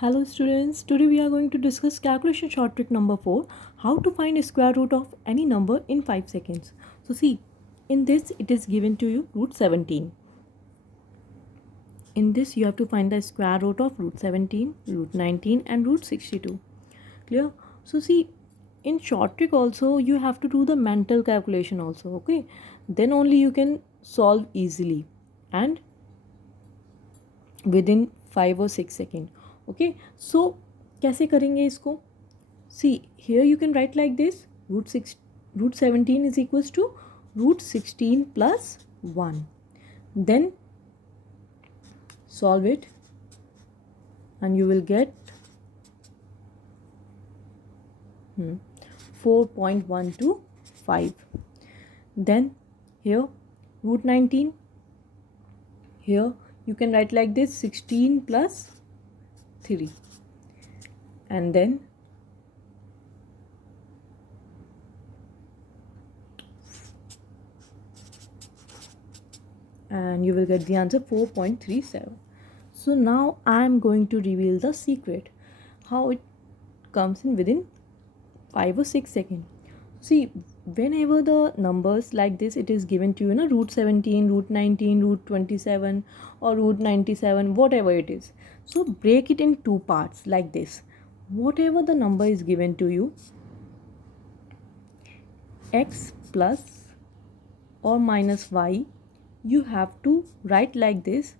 Hello students, today we are going to discuss calculation short trick number 4, how to find a square root of any number in 5 seconds. So see, in this it is given to you root 17. In this you have to find the square root of root 17, root 19 and root 62. Clear? So see, in short trick also you have to do the mental calculation also, okay? Then only you can solve easily and within 5 or 6 seconds. Okay, so कैसे करेंगे इसको? See, here you can write like this: root 17 is equals to root 16 plus 1. Then solve it and you will get 4.125. Then here root 19, here you can write like this: 16 plus 3. And then you will get the answer 4.37. So now I am going to reveal the secret, how it comes in within 5 or 6 seconds. See, whenever the numbers like this it is given to you, root 17, root 19, root 27 or root 97, whatever it is, so break it in two parts like this. Whatever the number is given to you, x plus or minus y, you have to write like this.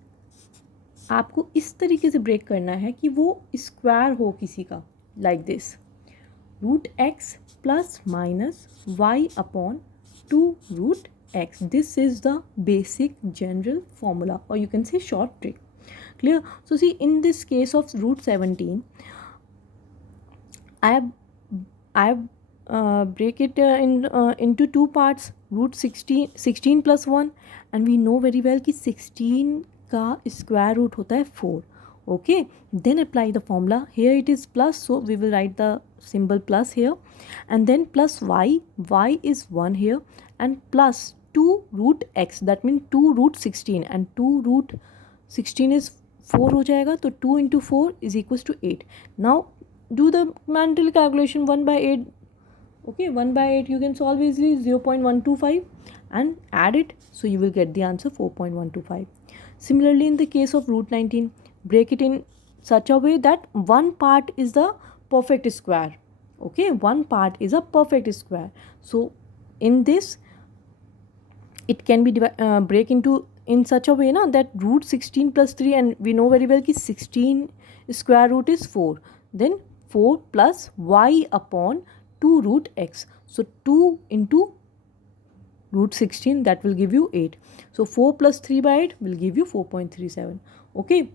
आपको इस तरीके से break करना है कि वो square हो किसी का, like this: root x plus minus y upon 2 root x. This is the basic general formula, or you can say short trick. Clear? So see, in this case of root 17, I have break it into two parts: root 16 plus 1, and we know very well कि 16 का square root होता है 4. Okay, then apply the formula. Here it is plus, so we will write the symbol plus here, and then plus y is 1 here, and plus 2 root x, that means 2 root 16, and 2 root 16 is 4 हो जाएगा, तो 2 into 4 is equals to 8. Now do the mental calculation. 1 by 8, okay, 1 by 8 you can solve easily, 0.125, and add it, so you will get the answer 4.125. Similarly, in the case of root 19, break it in such a way that one part is the perfect square. Okay, one part is a perfect square. So in this it can be break into in such a way that root 16 plus 3, and we know very well कि 16 square root is 4, then 4 plus y upon 2 root x. So 2 into root 16, that will give you 8. So 4 plus 3 by 8 will give you 4.37. Okay,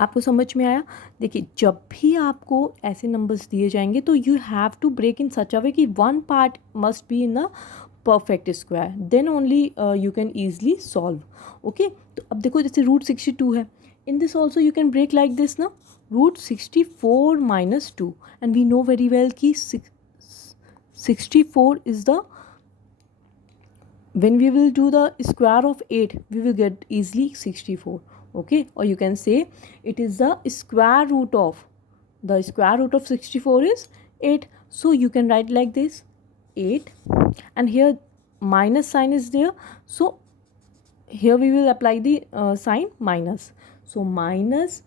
आपको समझ में आया? देखिए, जब भी आपको ऐसे नंबर्स दिए जाएंगे तो you have to break in such a way कि one part must be in the perfect square, then only you can easily solve. Okay, तो अब देखो जैसे root 62 है, in this also you can break like this ना, root 64 minus 2, and we know very well कि 64 is the, when we will do the square of 8 we will get easily 64. Okay, or you can say it is the square root of 64 is 8, so you can write like this: 8, and here minus sign is there, so here we will apply the sign minus, so minus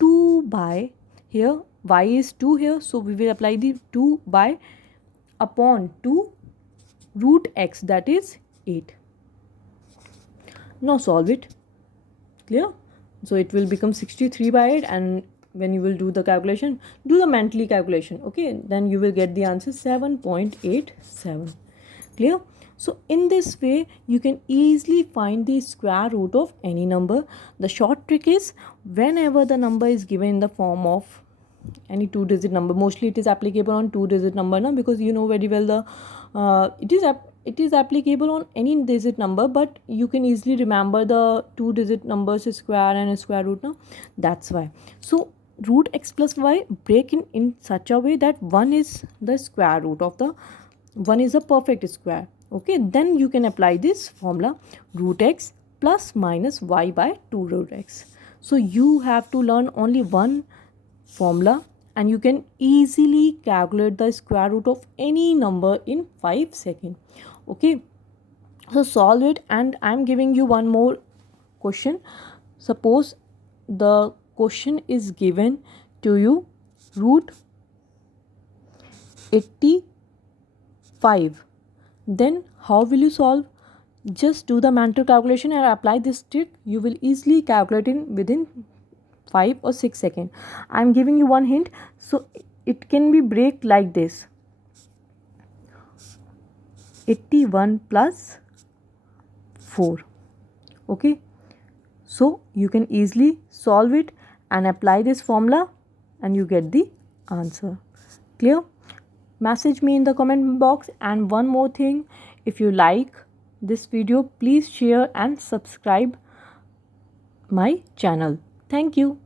2 by, here y is 2 here, so we will apply the 2 by upon 2 root x, that is 8. Now solve it. Clear? So it will become 63 by 8, and when you will do the calculation, do the mentally calculation. Okay, then you will get the answer 7.87. Clear? So in this way you can easily find the square root of any number. The short trick is, whenever the number is given in the form of any 2-digit number, mostly it is applicable on 2-digit number now, because you know very well the it is applicable on any digit number, but you can easily remember the 2-digit numbers square and a square root now, that's why. So root x plus y, break in such a way that 1 is the square root of the, 1 is a perfect square. Okay, then you can apply this formula: root x plus minus y by 2 root x. So you have to learn only one formula and you can easily calculate the square root of any number in 5 seconds. Okay, so solve it, and I'm giving you one more question. Suppose the question is given to you root 85, then how will you solve? Just do the mental calculation and apply this trick. You will easily calculate in within 5 or 6 seconds. I'm giving you one hint. So it can be break like this: 81 plus 4. Okay, so you can easily solve it and apply this formula and you get the answer. Clear? Message me in the comment box. And one more thing, if you like this video, please share and subscribe my channel. Thank you.